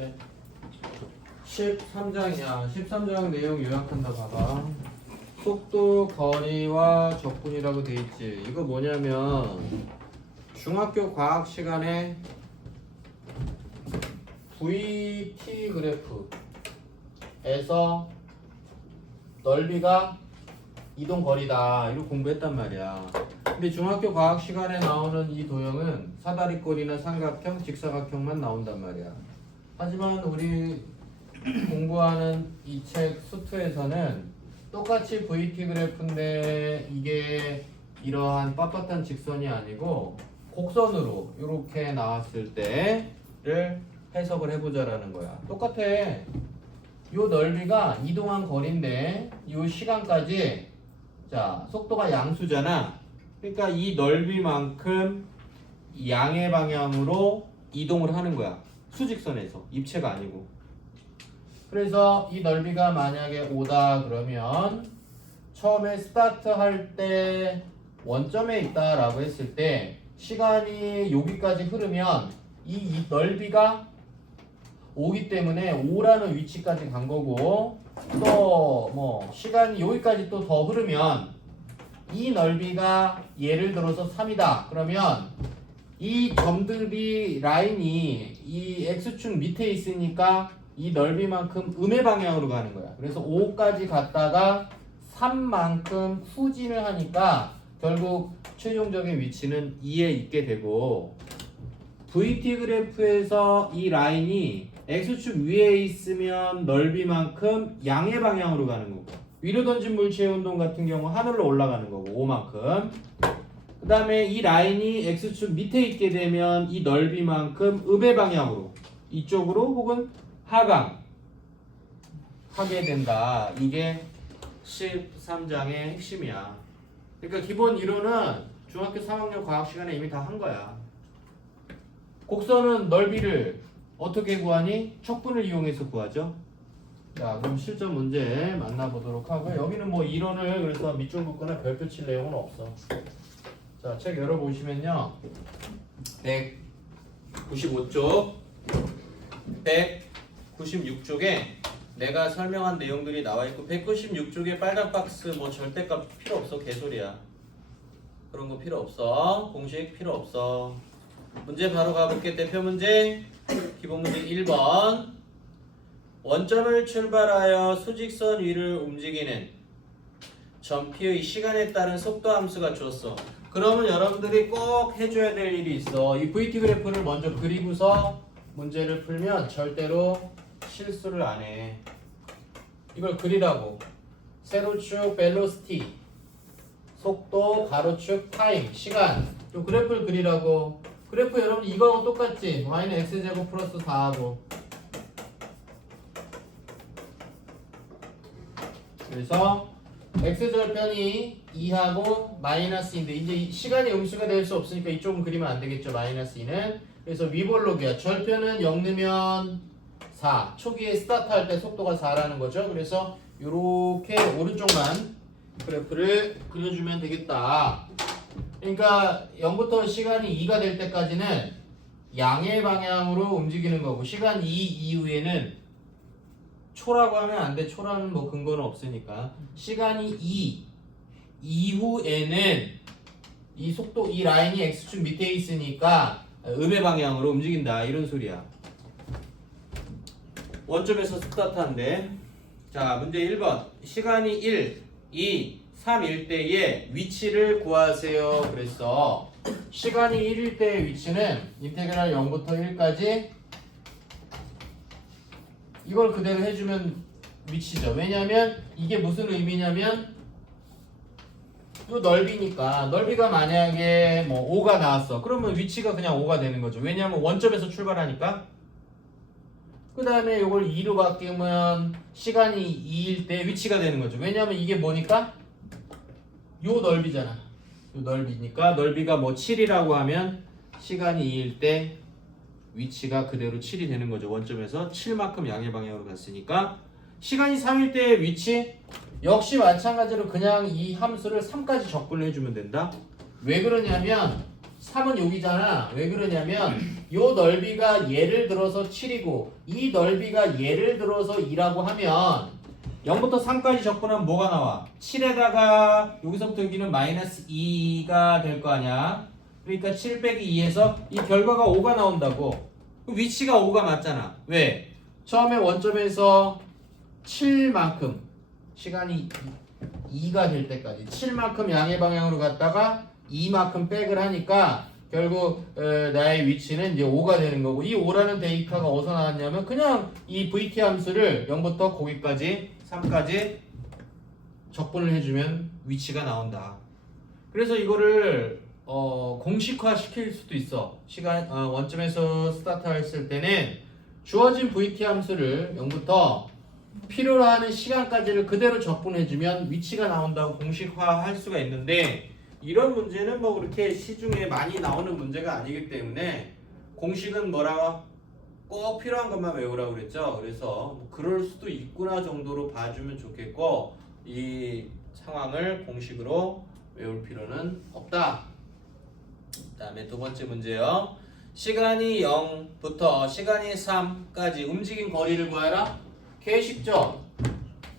그래. 13장이야. 13장 내용 요약한다 봐봐. 속도, 거리와 적분이라고 돼 있지. 이거 뭐냐면 중학교 과학 시간에 VT 그래프에서 넓이가 이동 거리다 이렇게 공부했단 말이야. 근데 중학교 과학 시간에 나오는 이 도형은 사다리꼴이나 삼각형, 직사각형만 나온단 말이야. 하지만 우리 공부하는 이 책 수투에서는 똑같이 VT 그래프인데 이게 이러한 빳빳한 직선이 아니고 곡선으로 이렇게 나왔을 때를 해석을 해보자라는 거야. 똑같아. 요 넓이가 이동한 거리인데 요 시간까지 자 속도가 양수잖아. 그러니까 이 넓이만큼 양의 방향으로 이동을 하는 거야. 수직선에서 입체가 아니고. 그래서 이 넓이가 만약에 5다 그러면 처음에 스타트 할 때 원점에 있다라고 했을 때 시간이 여기까지 흐르면 이 넓이가 5기 때문에 5라는 위치까지 간 거고 또 뭐 시간이 여기까지 또 더 흐르면 이 넓이가 예를 들어서 3이다 그러면 이 점들이 라인이 이 x축 밑에 있으니까 이 넓이만큼 음의 방향으로 가는 거야. 그래서 5까지 갔다가 3만큼 후진을 하니까 결국 최종적인 위치는 2에 있게 되고 VT 그래프에서 이 라인이 x축 위에 있으면 넓이만큼 양의 방향으로 가는 거고 위로 던진 물체의 운동 같은 경우 하늘로 올라가는 거고 5만큼 그 다음에 이 라인이 x축 밑에 있게 되면 이 넓이만큼 음의 방향으로 이쪽으로 혹은 하강 하게 된다. 이게 13장의 핵심이야. 그러니까 기본 이론은 중학교 3학년 과학 시간에 이미 다 한 거야. 곡선은 넓이를 어떻게 구하니? 척분을 이용해서 구하죠. 자, 그럼 실전 문제 만나보도록 하고요. 여기는 뭐 이론을 그래서 밑줄 긋거나 별표 칠 내용은 없어. 자, 책 열어보시면요. 195쪽, 196쪽에 내가 설명한 내용들이 나와 있고 196쪽에 빨간 박스 뭐 절대값 필요 없어. 개소리야. 그런 거 필요 없어. 공식 필요 없어. 문제 바로 가볼게. 대표 문제. 기본 문제 1번. 원점을 출발하여 수직선 위를 움직이는 점피의 시간에 따른 속도 함수가 주었어. 그러면 여러분들이 꼭 해줘야 될 일이 있어. 이 VT 그래프를 먼저 그리고서 문제를 풀면 절대로 실수를 안 해. 이걸 그리라고. 세로축 velocity, 속도, 가로축 타임, 시간. 요 그래프를 그리라고. 그래프 여러분 이거하고 똑같지? y는 x제곱 플러스 4하고. 그래서 x절편이 2하고 마이너스 2인데 이제 시간이 음수가 될 수 없으니까 이쪽은 그리면 안 되겠죠. 마이너스 2는. 그래서 위볼록이야. 절편은 0 넣으면 4. 초기에 스타트 할 때 속도가 4라는 거죠. 그래서 요렇게 오른쪽만 그래프를 그려주면 되겠다. 그러니까 0부터 시간이 2가 될 때까지는 양의 방향으로 움직이는 거고 시간 2 이후에는 초라고 하면 안 돼. 초라는 뭐 근거는 없으니까. 시간이 2 이후에는 이 속도 이 라인이 x축 밑에 있으니까 음의 방향으로 움직인다. 이런 소리야. 원점에서 스타트한데. 자, 문제 1번. 시간이 1, 2, 3일 때의 위치를 구하세요. 그랬어. 시간이 1일 때의 위치는 인테그랄 0부터 1까지 이걸 그대로 해주면 위치죠. 왜냐면 이게 무슨 의미냐면 이 넓이니까 넓이가 만약에 뭐 5가 나왔어. 그러면 위치가 그냥 5가 되는 거죠. 왜냐면 원점에서 출발하니까. 그 다음에 이걸 2로 바뀌면 시간이 2일 때 위치가 되는 거죠. 왜냐면 이게 뭐니까? 요 넓이잖아. 요 넓이니까 넓이가 뭐 7이라고 하면 시간이 2일 때 위치가 그대로 7이 되는 거죠. 원점에서 7만큼 양의 방향으로 갔으니까 시간이 3일 때의 위치 역시 마찬가지로 그냥 이 함수를 3까지 적분을 해주면 된다. 왜 그러냐면 3은 여기잖아. 왜 그러냐면 요 넓이가 예를 들어서 7이고 이 넓이가 예를 들어서 2라고 하면 0부터 3까지 적분하면 뭐가 나와? 7에다가 여기서부터 여기는 마이너스 2가 될 거 아니야. 그러니까 7 빼기 2에서 이 결과가 5가 나온다고. 위치가 5가 맞잖아. 왜? 처음에 원점에서 7만큼 시간이 2가 될 때까지 7만큼 양의 방향으로 갔다가 2만큼 백을 하니까 결국 나의 위치는 이제 5가 되는 거고, 이 5라는 데이터가 어디서 나왔냐면 그냥 이 VT 함수를 0부터 거기까지 3까지 적분을 해주면 위치가 나온다. 그래서 이거를 공식화 시킬 수도 있어. 원점에서 스타트 했을 때는 주어진 VT 함수를 0부터 필요로 하는 시간까지를 그대로 적분해주면 위치가 나온다고 공식화할 수가 있는데, 이런 문제는 뭐 그렇게 시중에 많이 나오는 문제가 아니기 때문에 공식은 뭐라 꼭 필요한 것만 외우라고 그랬죠. 그래서 뭐 그럴 수도 있구나 정도로 봐주면 좋겠고, 이 상황을 공식으로 외울 필요는 없다. 그 다음에 두 번째 문제요. 시간이 0부터 시간이 3까지 움직인 거리를 구하라. 개 쉽죠?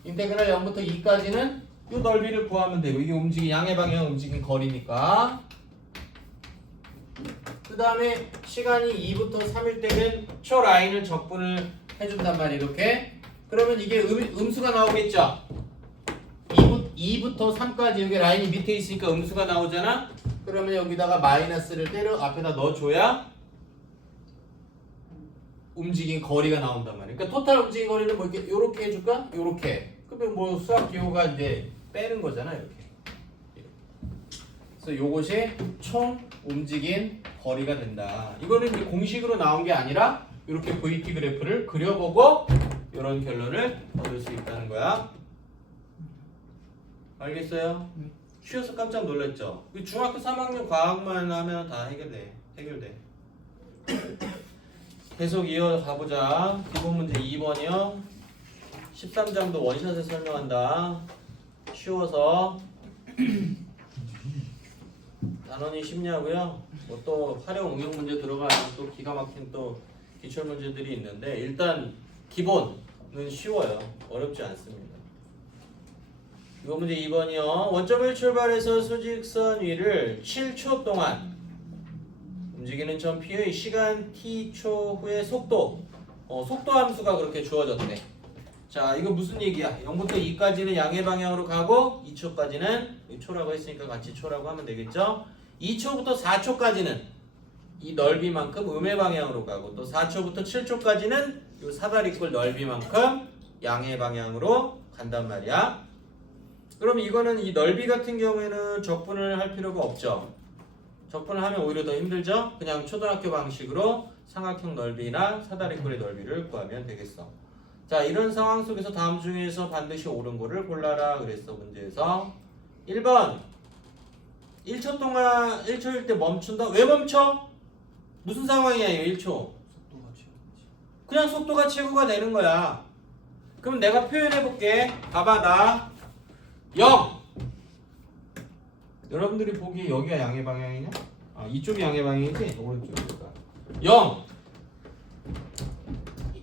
인테그랄 0부터 2까지는 이 넓이를 구하면 되고, 이게 움직인 양의 방향 움직인 거리니까. 그 다음에 시간이 2부터 3일 때는 초 라인을 적분을 해준단 말이에요. 이렇게. 그러면 이게 음수가 나오겠죠? 2부터 3까지 여기 라인이 밑에 있으니까 음수가 나오잖아? 그러면 여기다가 마이너스를 때려 앞에다 넣어줘야 움직인 거리가 나온단 말이에요. 그러니까 토탈 움직인 거리를 뭐 이렇게 요렇게 해줄까? 요렇게. 그러면 뭐 수학 기호가 이제 빼는 거잖아, 이렇게. 그래서 요것이 총 움직인 거리가 된다. 이거는 이제 공식으로 나온 게 아니라 이렇게 VT 그래프를 그려보고 이런 결론을 얻을 수 있다는 거야. 알겠어요? 쉬워서 깜짝 놀랐죠? 중학교 3학년 과학만 하면 다 해결돼. 계속 이어가 보자. 기본 문제 2번이요. 13장도 원샷에 설명한다. 쉬워서. 단원이 쉽냐고요? 뭐 또 활용 응용 문제 들어가면 또 기가 막힌 또 기출 문제들이 있는데, 일단 기본은 쉬워요. 어렵지 않습니다. 이거 문제 2번이요. 원점을 출발해서 수직선 위를 7초 동안 움직이는 점 P의 시간 T초 후의 속도, 속도 함수가 그렇게 주어졌대. 자, 이거 무슨 얘기야? 0부터 2까지는 양의 방향으로 가고 2초까지는 초라고 했으니까 같이 초라고 하면 되겠죠? 2초부터 4초까지는 이 넓이만큼 음의 방향으로 가고, 또 4초부터 7초까지는 이 사다리꼴 넓이만큼 양의 방향으로 간단 말이야. 그럼 이거는 이 넓이 같은 경우에는 적분을 할 필요가 없죠. 적분을 하면 오히려 더 힘들죠. 그냥 초등학교 방식으로 삼각형 넓이나 사다리꼴의 넓이를 구하면 되겠어. 자, 이런 상황 속에서 다음 중에서 반드시 옳은 거를 골라라 그랬어. 문제에서 1번 1초 동안 1초일 때 멈춘다. 왜 멈춰? 무슨 상황이야 이거 1초? 그냥 속도가 최고가 되는 거야. 그럼 내가 표현해 볼게. 봐봐, 나 0. 여러분들이 보기에 여기가 양의 방향이냐? 아, 이쪽이 양의 방향이지? 오른쪽이니까 0.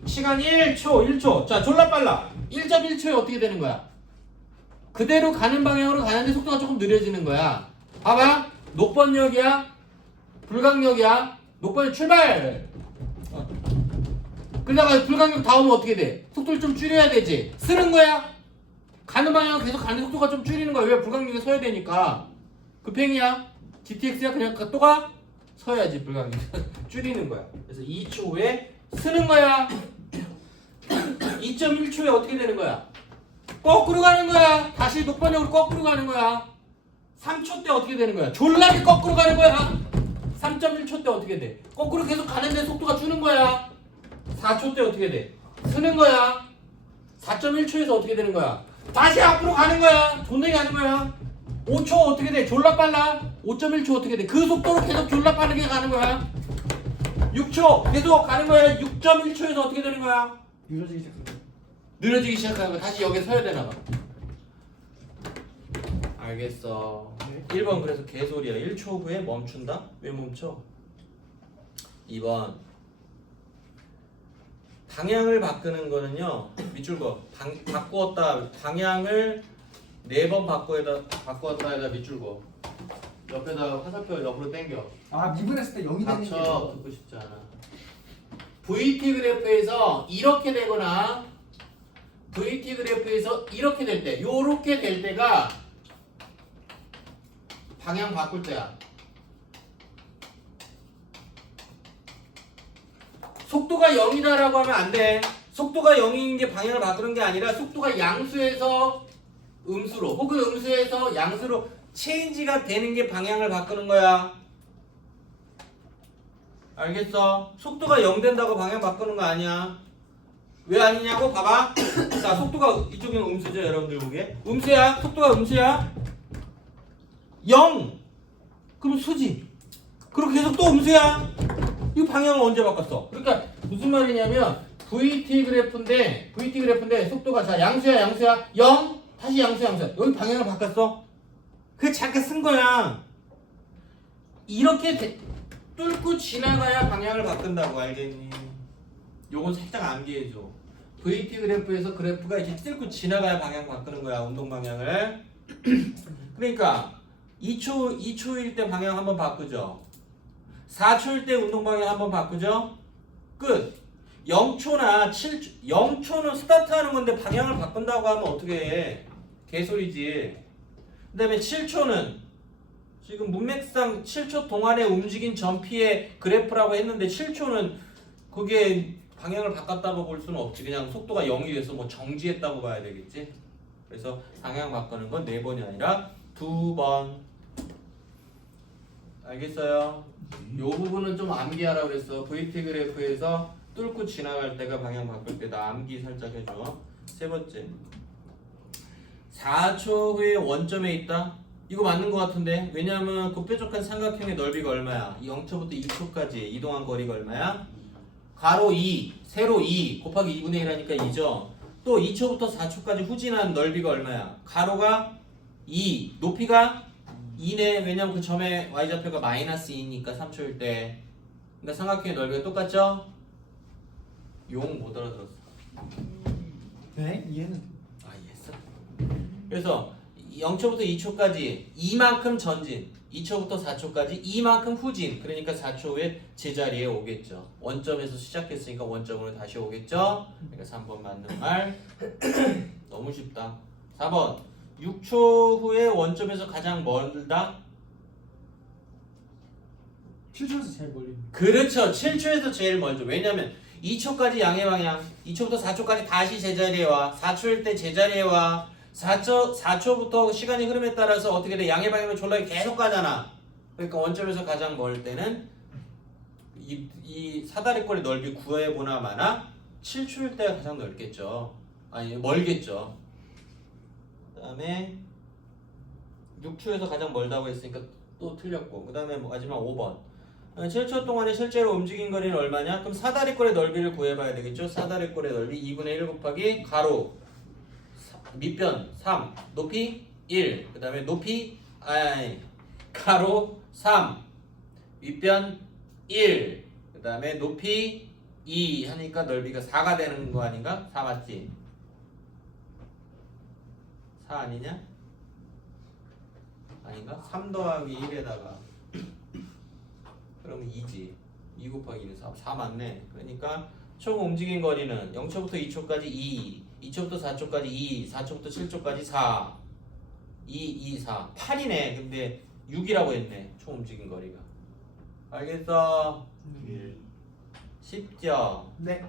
시간 1초. 자, 졸라 빨라. 1.1초에 어떻게 되는 거야? 그대로 가는 방향으로 가는데 속도가 조금 느려지는 거야. 봐봐. 녹번역이야? 불강역이야? 녹번역 출발! 그러다가 불강역 다 오면 어떻게 돼? 속도를 좀 줄여야 되지. 쓰는 거야? 가는 방향으로 계속 가는 속도가 좀 줄이는 거야. 왜? 불강역에 서야 되니까. 급행이야? GTX야? 그냥 또 가? 서야지. 불강역. 줄이는 거야. 그래서 2초 후에 쓰는 거야. 2.1초에 어떻게 되는 거야? 거꾸로 가는 거야. 다시 녹번역으로 거꾸로 가는 거야. 3초 때 어떻게 되는 거야? 졸라게 거꾸로 가는 거야. 3.1초 때 어떻게 돼? 거꾸로 계속 가는데 속도가 주는 거야. 4초 때 어떻게 돼? 쓰는 거야. 4.1초에서 어떻게 되는 거야? 다시 앞으로 가는 거야. 존나게 가는 거야. 5초 어떻게 돼? 졸라 빨라. 5.1초 어떻게 돼? 그 속도로 계속 졸라 빠르게 가는 거야. 6초 계속 가는 거야. 6.1초에서 어떻게 되는 거야? 늘어지기 시작하는 거야. 다시 여기에 서야 되나 봐. 알겠어. 네. 1번 그래서 개소리야. 1초 후에 멈춘다? 왜 멈춰? 2번 방향을 바꾸는 거는요. 밑줄 거. 바꾸었다. 방향을 4번 바꾸었다 해다 밑줄 거. 옆에다 화살표 옆으로 당겨. 아 미분했을 때 0이 되는 게 닥쳐. 듣고 싶지 않아. VT 그래프에서 이렇게 되거나 VT 그래프에서 이렇게 될 때, 요렇게 될 때가 방향 바꿀 때야. 속도가 0이다라고 하면 안 돼. 속도가 0인 게 방향을 바꾸는 게 아니라 속도가 양수에서 음수로 혹은 음수에서 양수로 체인지가 되는 게 방향을 바꾸는 거야. 알겠어? 속도가 0 된다고 방향 바꾸는 거 아니야. 왜 아니냐고 봐봐. 자, 속도가 이쪽은 음수죠, 여러분들 보기에. 음수야. 속도가 음수야. 0. 그럼 수지. 그리고 계속 또 음수야. 이 방향을 언제 바꿨어? 그러니까 무슨 말이냐면 VT 그래프인데 속도가 자 양수야 0 다시 양수야. 여기 방향을 바꿨어. 그게 잠깐 쓴 거야. 이렇게 뚫고 지나가야 방향을 바꾼다고. 알겠니? 요건 살짝 암기해줘. VT 그래프에서 그래프가 이렇게 뚫고 지나가야 방향 바꾸는 거야. 운동 방향을. 그러니까 2초일 때 방향 한번 바꾸죠. 4초일 때 운동 방향 한번 바꾸죠. 끝. 0초나 7초, 0초는 스타트하는 건데 방향을 바꾼다고 하면 어떻게 해? 개소리지. 그 다음에 7초는 지금 문맥상 7초 동안에 움직인 전피의 그래프라고 했는데 7초는 그게 방향을 바꿨다고 볼 수는 없지. 그냥 속도가 0이 돼서 뭐 정지했다고 봐야 되겠지. 그래서 방향 바꾸는 건 4번이 아니라 2번. 알겠어요? 요 부분은 좀 암기하라고 그랬어. VT 그래프에서 뚫고 지나갈 때가 방향 바꿀 때다. 암기 살짝 해줘. 세 번째. 4초 후에 원점에 있다? 이거 맞는 것 같은데? 왜냐면 그 뾰족한 삼각형의 넓이가 얼마야? 0초부터 2초까지 이동한 거리가 얼마야? 가로 2, 세로 2 곱하기 2분의 1 하니까 2죠. 또 2초부터 4초까지 후진한 넓이가 얼마야? 가로가 2, 높이가 2네. 왜냐면 그 점의 y좌표가 마이너스 2니까 3초일 때. 그러니까 삼각형의 넓이가 똑같죠? 용 못 알아들었어. 네 이해는. 아, 이해했어? 그래서 0초부터 2초까지 이만큼 전진, 2초부터 4초까지 이만큼 후진. 그러니까 4초 후에 제자리에 오겠죠. 원점에서 시작했으니까 원점으로 다시 오겠죠. 그러니까 3번 맞는 말. 너무 쉽다. 4번 6초 후에 원점에서 가장 멀다? 7초에서 제일 멀리 있는 그렇죠. 7초에서 제일 멀죠. 왜냐면 2초까지 양의 방향, 2초부터 4초까지 다시 제자리에 와. 4초일 때 제자리에 와. 4초부터 시간이 흐름에 따라서 어떻게 돼? 양의 방향으로 졸라게 계속 가잖아. 그러니까 원점에서 가장 멀 때는 이 사다리꼴의 넓이 구해보나 마나 7초일 때가 가장 넓겠죠. 아니 멀겠죠. 그 다음에 6초에서 가장 멀다고 했으니까 또 틀렸고, 그 다음에 마지막 5번 7초 동안에 실제로 움직인 거리는 얼마냐? 그럼 사다리꼴의 넓이를 구해봐야 되겠죠. 사다리꼴의 넓이 2분의 1 곱하기 가로 밑변 3 높이 1 그 다음에 높이 가로 3 윗변 1 그 다음에 높이 2 하니까 넓이가 4가 되는 거 아닌가? 4 맞지? 4 아니냐? 아닌가? 3 더하기 1에다가 그러면 2지. 2 곱하기 1은 4. 4 맞네. 그러니까 총 움직인 거리는 0초부터 2초까지 2, 2초부터 4초까지 2, 4초부터 7초까지 4, 2, 2, 4. 8이네. 근데 6이라고 했네. 총 움직인 거리가. 알겠어? 쉽죠? 네.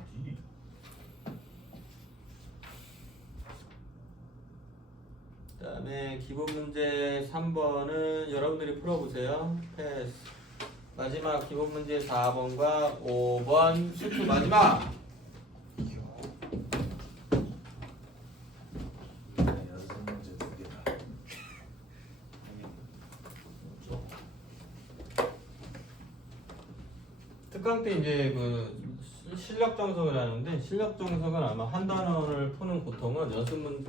그 다음에 기본 문제 3번은 여러분들이 풀어보세요. 패스. 마지막 기본 문제 4번과 5번 수투 마지막. 특강 때 이제 그 실력 정석을 하는데 실력 정석은 아마 한 단원을 푸는 고통은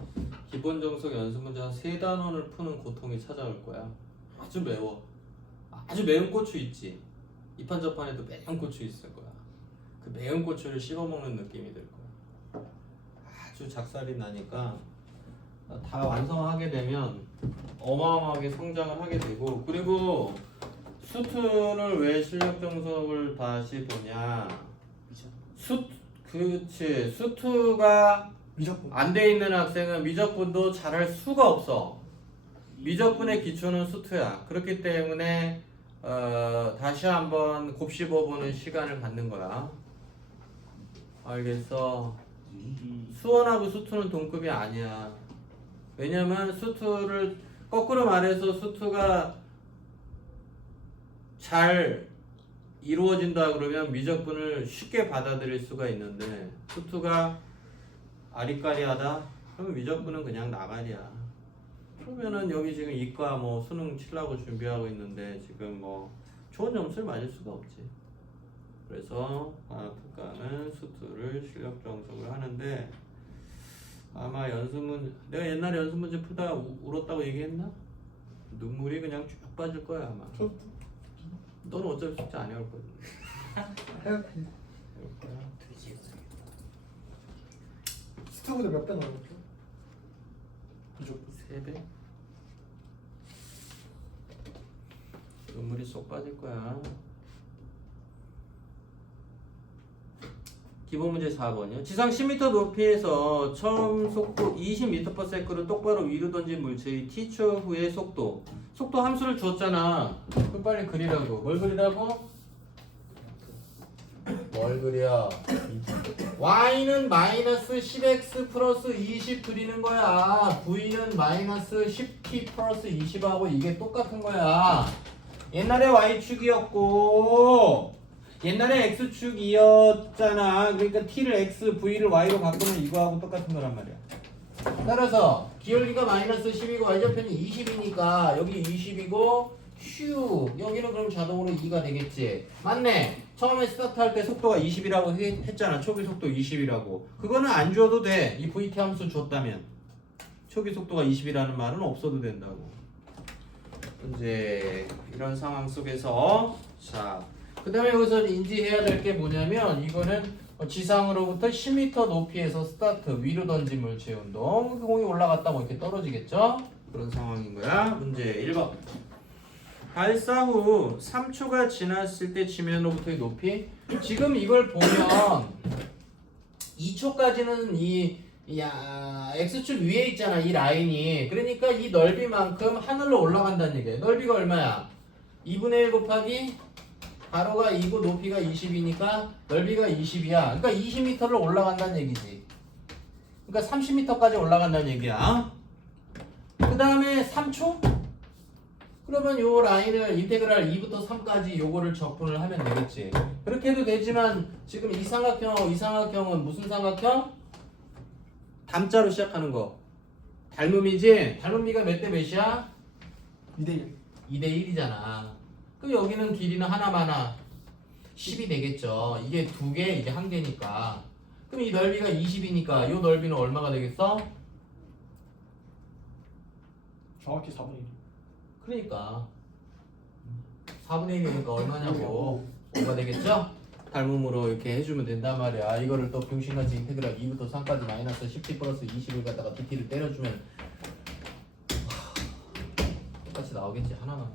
기본 정석 연습 문제 한 3단원을 푸는 고통이 찾아올 거야. 아주 매워. 아주 매운 고추 있지. 이판저판에도 매운 고추 있을 거야. 그 매운 고추를 씹어먹는 느낌이 들 거야. 아주 작살이 나니까 다 완성하게 되면 어마어마하게 성장을 하게 되고, 그리고 수트를 왜 실력 정석을 다시 보냐? 그치. 수트가 미적분. 안 돼 있는 학생은 미적분도 잘할 수가 없어. 미적분의 기초는 수트야. 그렇기 때문에 다시 한번 곱씹어보는 시간을 갖는 거야. 알겠어? 수원하고 수트는 동급이 아니야. 왜냐면 수트를 거꾸로 말해서 수트가 잘 이루어진다 그러면 미적분을 쉽게 받아들일 수가 있는데, 수트가 아리까리하다? 그러면 미적분은 그냥 나가리야. 그러면은 여기 지금 이과 뭐 수능 치려고 준비하고 있는데 지금 뭐 좋은 점수를 맞을 수가 없지. 그래서 과학과는 수트를 실력 정석을 하는데, 아마 내가 옛날에 연습 문제 풀다가 울었다고 얘기했나? 눈물이 그냥 쭉 빠질 거야 아마. 너는 어차피 숙제 안 해올 거야. 스토브도 몇 배 넣었죠? 미적분. 3배? 눈물이 쏙 빠질 거야. 기본 문제 4번이요. 지상 10m 높이에서 처음 속도 20m/s를 똑바로 위로 던진 물체의 t초 후의 속도 함수를 줬잖아. 그럼 빨리 그리라고. 뭘 그리라고? 뭘 그려? y는 마이너스 10x 플러스 20 그리는 거야. v는 마이너스 10t 플러스 20하고 이게 똑같은 거야. 옛날에 y축이었고 옛날에 x축이었잖아. 그러니까 t를 x, v를 y로 바꾸면 이거하고 똑같은 거란 말이야. 따라서 기울기가 마이너스 10이고 y좌편이 20이니까 여기 20이고 휴 여기는 그럼 자동으로 2가 되겠지. 맞네. 처음에 스타트할 때 속도가 20이라고 했잖아. 초기 속도 20이라고. 그거는 안 줘도 돼. 이 vt 함수 줬다면. 초기 속도가 20이라는 말은 없어도 된다고. 이제 이런 상황 속에서 자, 그 다음에 여기서 인지해야 될 게 뭐냐면, 이거는 지상으로부터 10m 높이에서 스타트, 위로 던진 물체 운동. 공이 올라갔다 뭐 이렇게 떨어지겠죠? 그런 상황인 거야. 문제 1번. 발사 후 3초가 지났을 때 지면으로부터의 높이. 지금 이걸 보면 2초까지는 X축 위에 있잖아, 이 라인이. 그러니까 이 넓이만큼 하늘로 올라간다는 얘기야. 넓이가 얼마야? 2분의 1 곱하기 가로가 2고 높이가 20이니까 넓이가 20이야. 그러니까 20m를 올라간다는 얘기지. 그러니까 30m까지 올라간다는 얘기야. 그 다음에 3초? 그러면 요 라인을 인테그랄 2부터 3까지 요거를 적분을 하면 되겠지. 그렇게 해도 되지만 지금 이 삼각형은 무슨 삼각형? 담자로 시작하는 거. 닮음이지? 닮음비가 몇 대 몇이야? 2대1. 2대 1이잖아. 그럼 여기는 길이는 하나마나 10이 되겠죠. 이게 2개, 이게 1개니까. 그럼 이 넓이가 20이니까 이 넓이는 얼마가 되겠어? 정확히 4분의 1. 그러니까 4분의 1이니까 얼마냐고. 5가 되겠죠? 닮음으로 이렇게 해주면 된단 말이야. 이거를 또 병신같이 인테그랄 2부터 3까지 마이너스 10t 플러스 20을 갖다가 dt를 때려주면 똑같이 나오겠지, 하나만.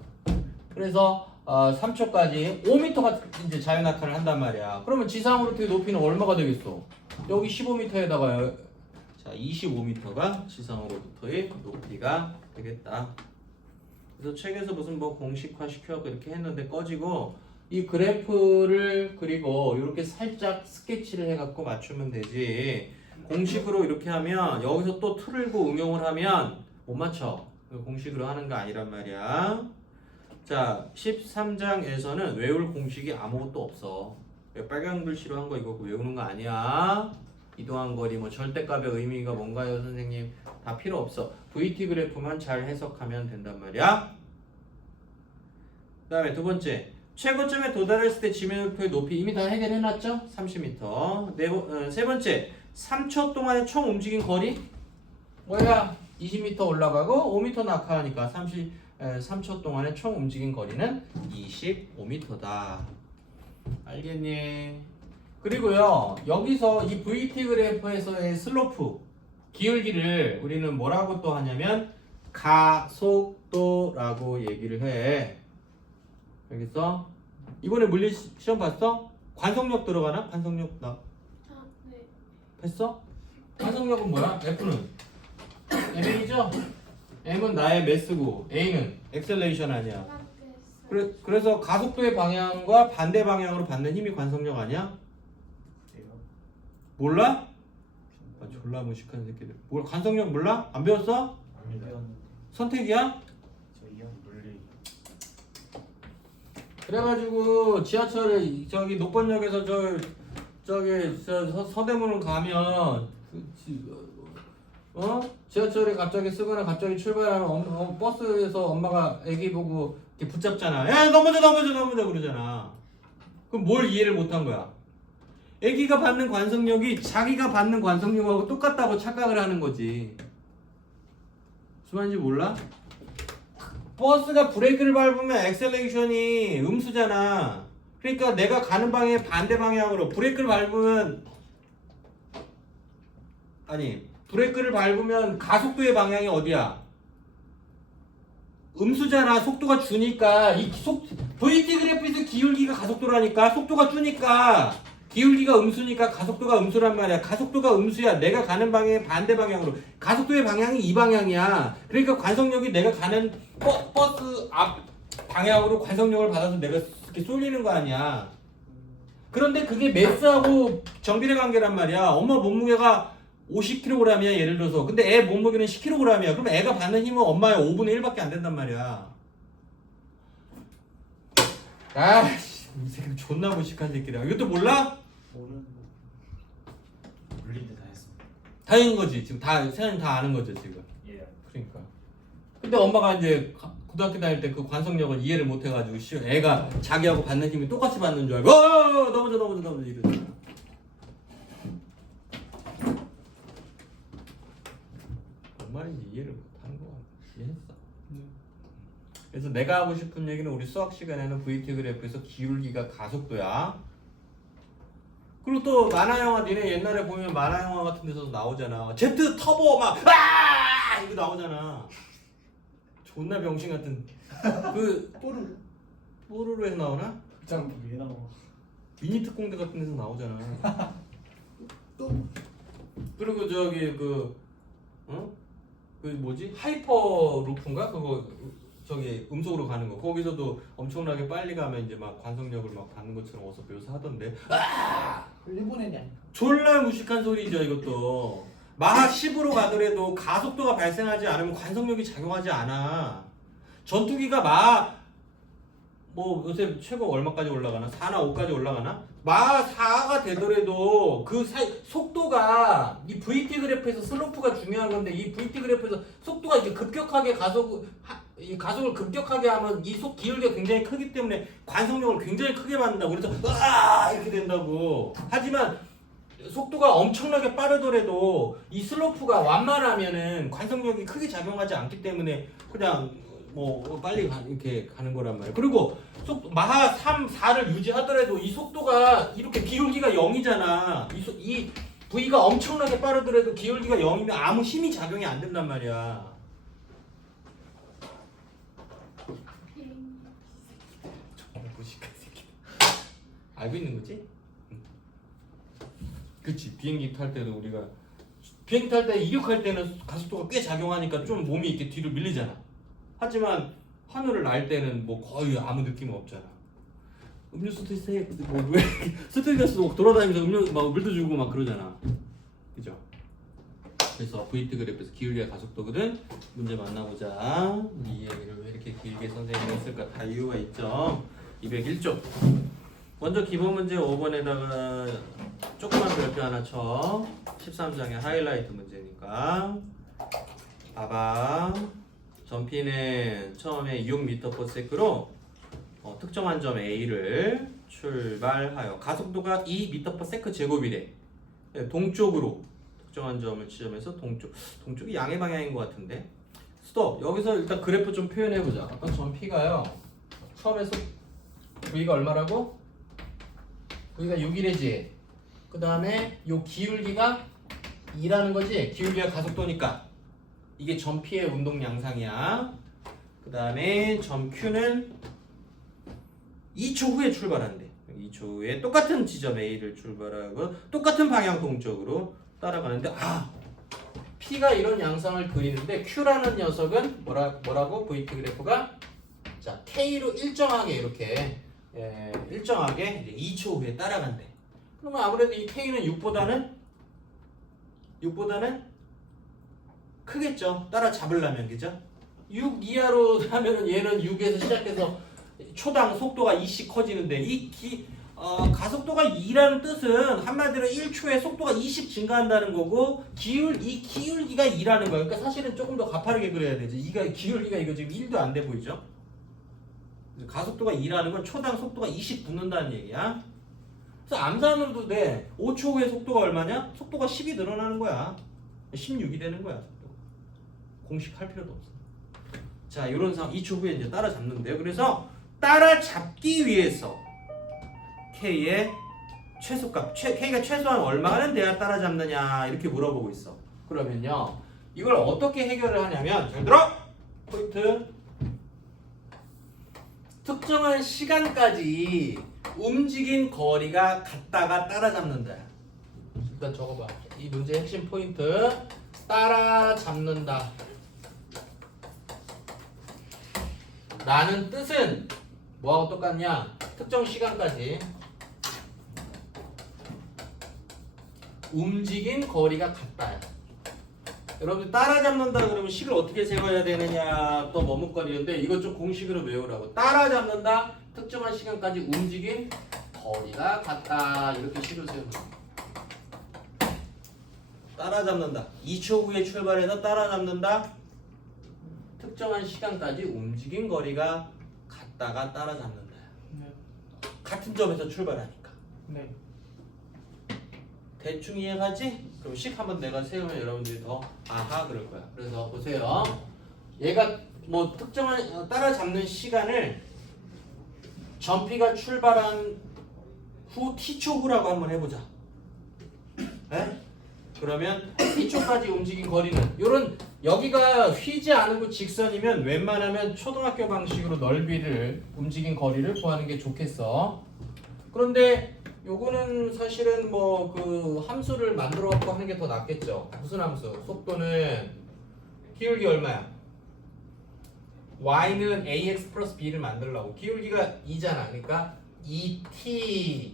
그래서 3초까지 5m가 이제 자연낙하를 한단 말이야. 그러면 지상으로부터의 높이는 얼마가 되겠어? 여기 15m에다가 자 25m가 지상으로부터의 높이가 되겠다. 그래서 책에서 무슨 뭐 공식화 시켜갖고 이렇게 했는데 꺼지고, 이 그래프를 그리고 이렇게 살짝 스케치를 해갖고 맞추면 되지. 공식으로 이렇게 하면 여기서 또 틀고 응용을 하면 못 맞춰. 공식으로 하는 거 아니란 말이야. 자, 13장에서는 외울 공식이 아무것도 없어. 빨간 글씨로 한 거 이거 외우는 거 아니야. 이동한 거리, 뭐 절대값의 의미가 뭔가요, 선생님? 다 필요 없어. VT 그래프만 잘 해석하면 된단 말이야. 그 다음에 두 번째, 최고점에 도달했을 때 지면표의 높이 이미 다 해결해놨죠? 30m. 세 번째, 3초 동안에 총 움직인 거리 뭐야? 20m 올라가고 5m 낙하하니까 3초 동안에 총 움직인 거리는 25m다. 알겠니? 그리고요, 여기서 이 VT 그래프에서의 슬로프, 기울기를 우리는 뭐라고 또 하냐면 가속도라고 얘기를 해. 알겠어? 이번에 물리 시험 봤어? 관성력 들어가나? 관성력 나 아, 네. 했어? 관성력은 뭐야? F는 mA죠? m은 나의 매스고 A는 엑셀레이션 아니야. 그래서 가속도의 방향과 반대 방향으로 받는 힘이 관성력 아니야? 몰라? 아, 졸라 무식한 새끼들. 뭘 관성력 몰라? 안 배웠어? 선택이야? 저 이형 물리. 그래가지고 지하철에 저기 녹번역에서 저기 서대문을 가면 지하철에 갑자기 쓰거나 갑자기 출발하면 버스에서 엄마가 애기 보고 이렇게 붙잡잖아. 야 넘어져 그러잖아. 그럼 뭘 이해를 못한 거야? 애기가 받는 관성력이 자기가 받는 관성력하고 똑같다고 착각을 하는 거지. 무슨 말인지 몰라? 버스가 브레이크를 밟으면 엑셀레이션이 음수잖아. 그러니까 내가 가는 방향의 반대 방향으로 브레이크를 밟으면 가속도의 방향이 어디야? 음수잖아. 속도가 주니까 VT 그래프에서 기울기가 가속도라니까. 속도가 주니까 기울기가 음수니까 가속도가 음수란 말이야. 가속도가 음수야. 내가 가는 방향의 반대 방향으로. 가속도의 방향이 이 방향이야. 그러니까 관성력이 내가 가는 버스 앞 방향으로 관성력을 받아서 내가 이렇게 쏠리는 거 아니야. 그런데 그게 매스하고 정비례 관계란 말이야. 엄마 몸무게가 50kg이야 예를 들어서. 근데 애 몸무게는 10kg이야. 그럼 애가 받는 힘은 엄마의 5분의 1밖에 안 된단 말이야. 아이씨, 이 새끼 존나 무식한 새끼다. 이것도 몰라? 모르는 물리인데 다 했습니다. 다행인 거지. 지금 세상이 다 아는 거죠 지금. 예. 그러니까. 근데 엄마가 이제 고등학교 다닐 때 그 관성력을 이해를 못 해가지고 애가 자기하고 받는 힘이 똑같이 받는 줄 알고 넘어져 이러잖아. 뭔 말인지 이해를 못하는 거 같아. 이해했어. 그래서 내가 하고 싶은 얘기는 우리 수학 시간에는 VT 그래프에서 기울기가 가속도야. 그리고 또 만화 영화 니네 옛날에 보면 만화 영화 같은 데서도 나오잖아. 제트 터보 막 이거 나오잖아. 존나 병신 같은 그 뽀르르에 나오나? 짱 위에 나와. 미니 특공대 같은 데서 나오잖아. 그리고 저기 그 뭐지? 하이퍼 루프인가? 그거 저기 음속으로 가는 거. 거기서도 엄청나게 빨리 가면 이제 막 관성력을 막 받는 것처럼 어서 묘사하던데. 일본 애니 아닌가? 졸라 무식한 소리죠 이것도. 마하 10으로 가더라도 가속도가 발생하지 않으면 관성력이 작용하지 않아. 전투기가 마하 뭐 요새 최고 얼마까지 올라가나? 4나 5까지 올라가나? 마하 4가 되더라도 그 속도가 이 VT 그래프에서 슬로프가 중요한 건데 이 VT 그래프에서 속도가 이렇게 급격하게 가속을 급격하게 하면 이 기울기가 굉장히 크기 때문에 관성력을 굉장히 크게 받는다고. 그래서 이렇게 된다고. 하지만 속도가 엄청나게 빠르더라도 이 슬로프가 완만하면은 관성력이 크게 작용하지 않기 때문에 그냥 뭐 빨리 이렇게 가는 거란 말이야. 그리고 마하 3, 4를 유지하더라도 이 속도가 이렇게 기울기가 0이잖아. 이 V가 엄청나게 빠르더라도 기울기가 0이면 아무 힘이 작용이 안 된단 말이야. 정말 무식한 새끼. 알고 있는 거지? 그치. 비행기 탈 때도 우리가 비행기 탈 때 이륙할 때는 가속도가 꽤 작용하니까 좀 몸이 이렇게 뒤로 밀리잖아. 하지만 하늘을 날 때는 뭐 거의 아무 느낌 없잖아. 음료수 드세요. 뭐왜 스튜디오에서 돌아다니면서 음료 막 물도 주고 막 그러잖아. 그죠? 그래서 VT 그래프에서 기울기가 가속도거든. 문제 만나보자. 이 얘기를 왜 이렇게 길게 선생님이 했을까? 다 이유가 있죠. 201쪽. 먼저 기본 문제 5번에다가 조그만 별표 하나 쳐. 13장의 하이라이트 문제니까. 봐봐. 전피는 처음에 6m/s로 특정한 점 A를 출발하여 가속도가 2m/s 제곱이래. 네, 동쪽으로 특정한 점을 지점해서 동쪽이 양의 방향인 것 같은데. 스톱. 여기서 일단 그래프 좀 표현해 보자. 아까 점 P가요. 처음에서 V가 얼마라고? V가 6이래지. 그 다음에 요 기울기가 2라는 거지. 기울기가 가속도니까. 이게 점 P의 운동 양상이야. 그 다음에 점 Q는 2초 후에 출발한대. 2초 후에 똑같은 지점 A를 출발하고 똑같은 방향 동쪽으로 따라가는데 P가 이런 양상을 그리는데 Q라는 녀석은 뭐라고? VT 그래프가 자 K로 일정하게 이렇게 일정하게 이제 2초 후에 따라간대. 그러면 아무래도 이 K는 6보다는 크겠죠. 따라잡으려면 그죠? 6 이하로 하면은 얘는 6에서 시작해서 초당 속도가 2씩 커지는데 가속도가 2라는 뜻은 한마디로 1초에 속도가 20 증가한다는 거고 이 기울기가 2라는 거야. 그러니까 사실은 조금 더 가파르게 그려야 되지. 기울기가 이거 지금 1도 안 돼 보이죠? 가속도가 2라는 건 초당 속도가 20 붙는다는 얘기야. 그래서 암산으로도 돼. 5초 후에 속도가 얼마냐? 속도가 10이 늘어나는 거야. 16이 되는 거야. 속도가. 공식 할 필요도 없어. 자, 이런 상황 2초 후에 이제 따라잡는데요. 그래서 따라잡기 위해서 K의 최소값, K가 최소한 얼마는 돼야 따라잡느냐 이렇게 물어보고 있어. 그러면요, 이걸 어떻게 해결을 하냐면 잘 들어! 포인트. 특정한 시간까지 움직인 거리가 같다가 따라잡는다. 일단 적어봐. 이 문제의 핵심 포인트. 따라잡는다. 라는 뜻은 뭐하고 똑같냐? 특정 시간까지 움직인 거리가 같다. 여러분들 따라잡는다 그러면 식을 어떻게 세워야 되느냐 또 머뭇거리는데 이것 좀 공식으로 외우라고. 따라잡는다 특정한 시간까지 움직인 거리가 같다. 이렇게 식을 세우는 거예요. 따라잡는다 2초 후에 출발해서 따라잡는다 특정한 시간까지 움직인 거리가 같다가 따라잡는다. 네. 같은 점에서 출발하니까. 네. 대충 이해가지? 그럼 식 한번 내가 세우면 여러분들이 더 아하 그럴 거야. 그래서 보세요. 얘가 뭐 특정한 따라잡는 시간을 점피가 출발한 후 t초 후라고 한번 해보자. 에? 그러면 t초까지 움직인 거리는 요런 여기가 휘지 않고 직선이면 웬만하면 초등학교 방식으로 넓이를 움직인 거리를 구하는 게 좋겠어. 그런데 요거는 사실은 뭐 그 함수를 만들어 갖고 하는 게 더 낫겠죠. 무슨 함수? 속도는 기울기 얼마야? y는 ax 플러스 b를 만들려고 기울기가 2잖아. 그러니까 2t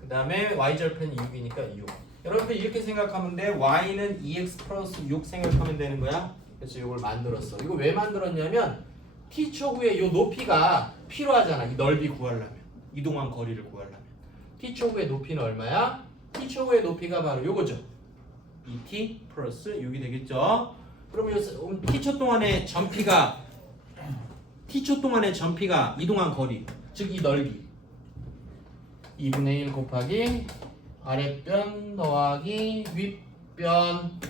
그 다음에 y절편이 6이니까 6. 여러분들 이렇게 생각하면 돼. y는 2x 플러스 6 생각하면 되는 거야. 그래서 이걸 만들었어. 이거 왜 만들었냐면 t초 후에 이 높이가 필요하잖아. 이 넓이 구하려면. 이동한 거리를 구하려면. t초 후의 높이는 얼마야? t초 후의 높이가 바로 요거죠. 2t 플러스 6이 되겠죠. 그러면 t초 동안의 점피가 이동한 거리, 즉 이 넓이 2분의 1 곱하기 아랫변 더하기 윗변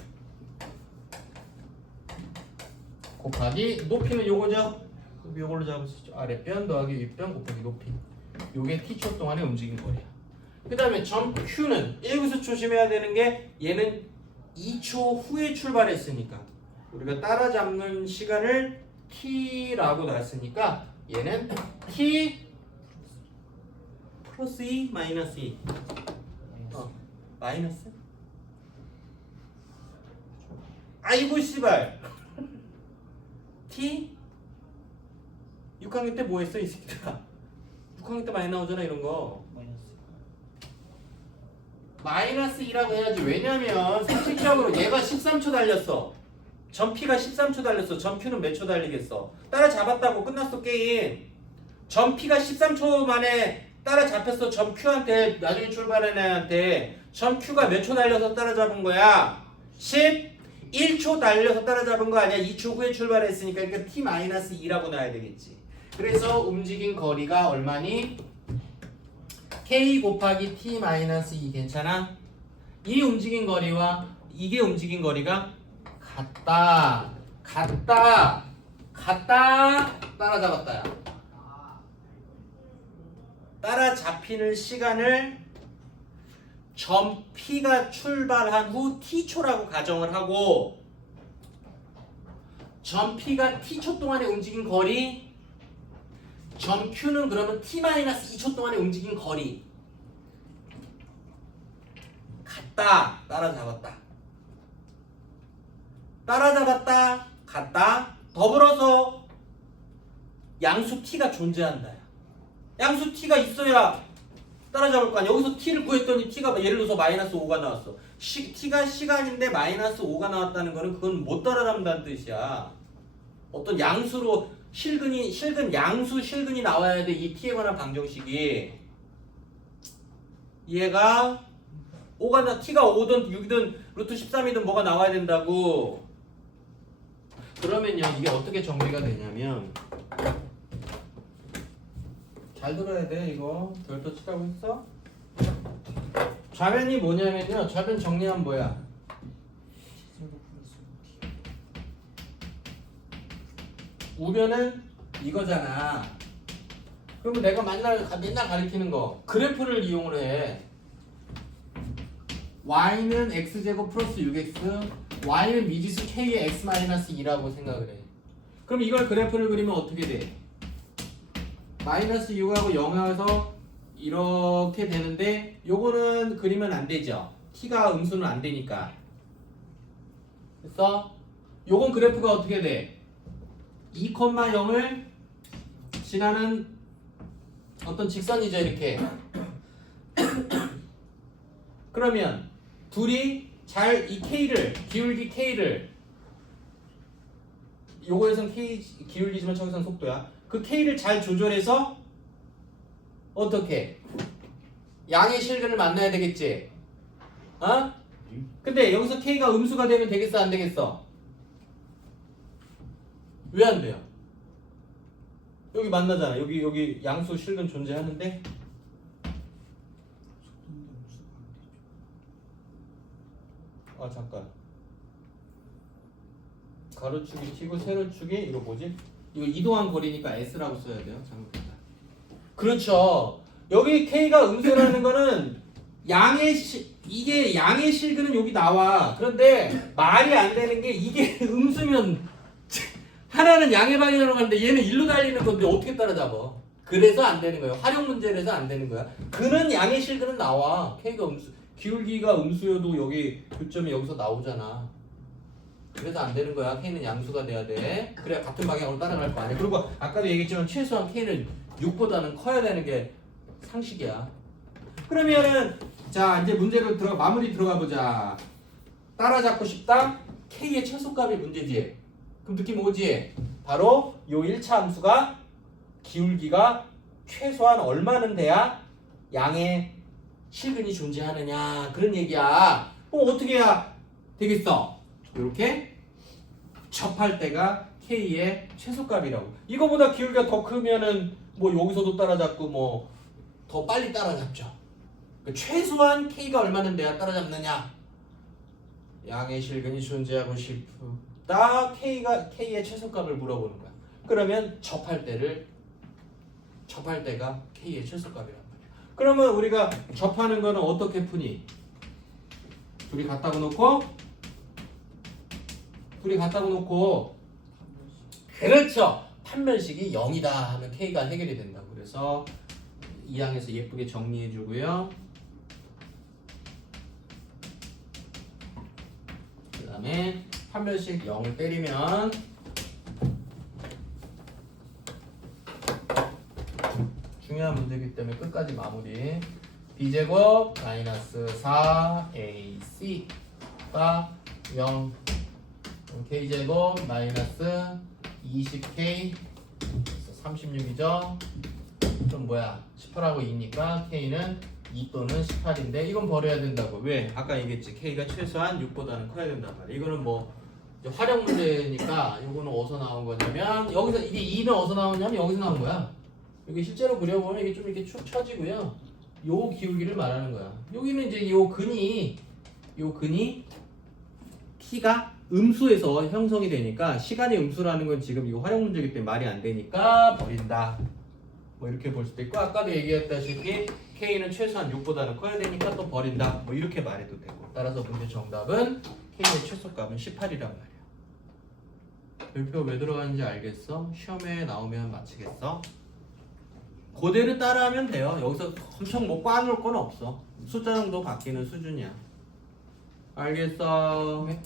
곱하기 높이는 요거죠. 요걸로 잡을 수 있죠. 아랫변 더하기 윗변 곱하기 높이. 요게 t초 동안에 움직인 거리야. 그 다음에 점 Q는 여기서 조심해야 되는 게 얘는 2초 후에 출발했으니까 우리가 따라잡는 시간을 t라고 놨으니까 얘는 t 플러스 2 마이너스 2 마이너스? 아이고 씨발 t 6학년 때 뭐 했어 이 새끼들아. 6학년 때 많이 나오잖아 이런 거. 마이너스 2라고 해야지. 왜냐면 상식적으로 얘가 13초 달렸어. 점 P가 13초 달렸어. 점 Q는 몇 초 달리겠어? 따라잡았다고 끝났어 게임. 점 P가 13초 만에 따라잡혔어. 점 Q한테 나중에 출발한 애한테 점 Q가 몇 초 달려서 따라잡은 거야? 11초 달려서 따라잡은 거 아니야? 2초 후에 출발했으니까. 그러니까 T-2라고 놔야 되겠지. 그래서 움직인 거리가 얼마니? k 곱하기 t 마이너스 2 괜찮아? 이 움직인 거리와 이게 움직인 거리가 같다. 따라잡았다야. 따라잡히는 시간을 점 P가 출발한 후 T초라고 가정을 하고 점 P가 T초 동안에 움직인 거리 점 Q는 그러면 T-2초 동안에 움직인 거리 같다. 따라잡았다. 같다. 더불어서 양수 T가 존재한다. 양수 T가 있어야 따라잡을 거 아니야. 여기서 T를 구했더니 T가 예를 들어서 마이너스 5가 나왔어. T가 시간인데 마이너스 5가 나왔다는 거는 그건 못 따라잡는다는 뜻이야. 어떤 양수로 실근 양수 실근이 나와야 돼. 이 T에 관한 방정식이. 얘가 5가 T가 5든 6이든 루트 13이든 뭐가 나와야 된다고. 그러면요 이게 어떻게 정리가 되냐면 잘 들어야 돼. 이거 별도 치라고 했어? 좌변이 뭐냐면요 좌변 정리하면 뭐야? 우변은 이거잖아. 그러면 내가 맨날 가리키는 거 그래프를 이용을 해. y는 x제곱 플러스 6x y는 미지수 k의 x-2라고 생각을 해. 그럼 이걸 그래프를 그리면 어떻게 돼? 마이너스 6하고 0하고서 이렇게 되는데 요거는 그리면 안 되죠. t가 음수는 안 되니까. 됐어? 요건 그래프가 어떻게 돼? 2,0을 지나는 어떤 직선이죠 이렇게. 그러면 둘이 잘 이 k를 기울기 k를 요거에선 k 기울기지만 저기선 속도야. 그 k를 잘 조절해서 어떻게 양의 실근을 만나야 되겠지. 어? 근데 여기서 k가 음수가 되면 되겠어 안 되겠어? 왜 안 돼요? 여기 만나잖아. 여기 양수 실근 존재하는데 아 잠깐 가로축이 t고 세로축이 이거 뭐지? 이거 이동한 거리니까 s라고 써야 돼요. 잘못했다. 그렇죠. 여기 k가 음수라는 거는 이게 양의 실근은 여기 나와. 그런데 말이 안 되는 게 이게 음수면 하나는 양의 방향으로 가는데 얘는 일로 달리는 건데 어떻게 따라잡아? 그래서 안 되는 거예요. 활용 문제라서 안 되는 거야. 그는 양의 실근은 나와. k가 음수, 기울기가 음수여도 여기 교점이 여기서 나오잖아. 그래서 안 되는 거야. k는 양수가 돼야 돼. 그래야 같은 방향으로 따라갈 거 아니야. 그리고 아까도 얘기했지만 최소한 k는 6보다는 커야 되는 게 상식이야. 그러면은 자 이제 문제로 마무리 들어가 보자. 따라잡고 싶다. k의 최소값이 문제지. 그럼 느낌 오지? 바로 요 1차 함수가 기울기가 최소한 얼마는 돼야 양의 실근이 존재하느냐 그런 얘기야. 그럼 어떻게 해야 되겠어? 이렇게 접할 때가 k의 최소값이라고. 이거보다 기울기가 더 크면은 뭐 여기서도 따라잡고 뭐 더 빨리 따라잡죠. 최소한 k가 얼마는 돼야 따라잡느냐? 양의 실근이 존재하고 싶다. k의 최소값을 물어보는 거야. 그러면 접할 때가 k의 최소값이란 말이야. 그러면 우리가 접하는 거는 어떻게 푸니? 둘이 갖다가 놓고 그렇죠. 판별식이 0이다 하면 k가 해결이 된다고. 그래서 2항에서 예쁘게 정리해 주고요. 그 다음에 판별식 0을 때리면 중요한 문제이기 때문에 끝까지 마무리. b제곱 마이너스 4ac가 0 k제곱 마이너스 20k 36이죠. 그럼 뭐야 18하고 2니까 k는 2 또는 18인데 이건 버려야 된다고. 왜? 아까 얘기했지. k가 최소한 6보다는 커야 된단 말이야. 이거는 뭐 이제 활용 문제니까 요거는 어디서 나온 거냐면 여기서 이게 2는 어디서 나오냐면 여기서 나온 거야. 여기 실제로 그려보면 이게 좀 이렇게 축 처지고요. 요 기울기를 말하는 거야. 여기는 이제 요 근이 t가 음수에서 형성이 되니까 시간의 음수라는 건 지금 이거 활용 문제이기 때문에 말이 안 되니까 버린다. 뭐 이렇게 볼 수도 있고 아까도 얘기했다시피 k는 최소한 6보다는 커야 되니까 또 버린다. 뭐 이렇게 말해도 되고. 따라서 문제 정답은 k의 최소값은 18이란 말이야. 별표 왜 들어가는지 알겠어? 시험에 나오면 맞히겠어? 그대로 따라하면 돼요. 여기서 엄청 뭐 꽈놓을 건 없어. 숫자 정도 바뀌는 수준이야. 알겠어? 네.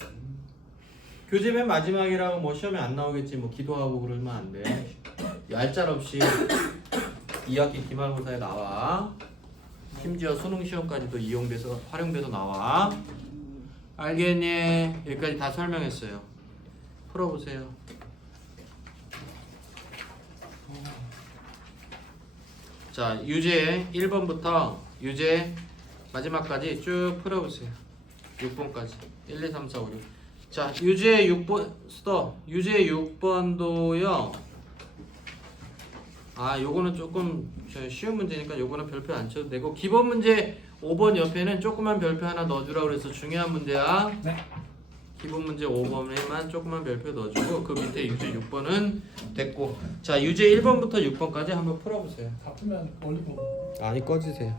교재 맨 마지막이라고 뭐 시험에 안 나오겠지. 뭐 기도하고 그러면 안 돼. 얄짤없이 2학기 기말고사에 나와. 심지어 수능 시험까지도 이용돼서 활용돼서 나와. 알겠니? 여기까지 다 설명했어요. 풀어보세요. 자, 유제 1번부터 유제 마지막까지 쭉 풀어보세요. 6번까지 1, 2, 3, 4, 5, 6. 자, 유제 6번 스톱. 유제 6번도요. 요거는 조금 쉬운 문제니까 요거는 별표 안 쳐도 되고 기본 문제 5번 옆에는 조그만 별표 하나 넣어주라고 그래서 중요한 문제야. 네. 기본 문제 5번에만 조그만 별표 넣어주고 그 밑에 유제 6번은 됐고. 자, 유제 1번부터 6번까지 한번 풀어보세요. 다 풀면 올리고. 아니 꺼지세요.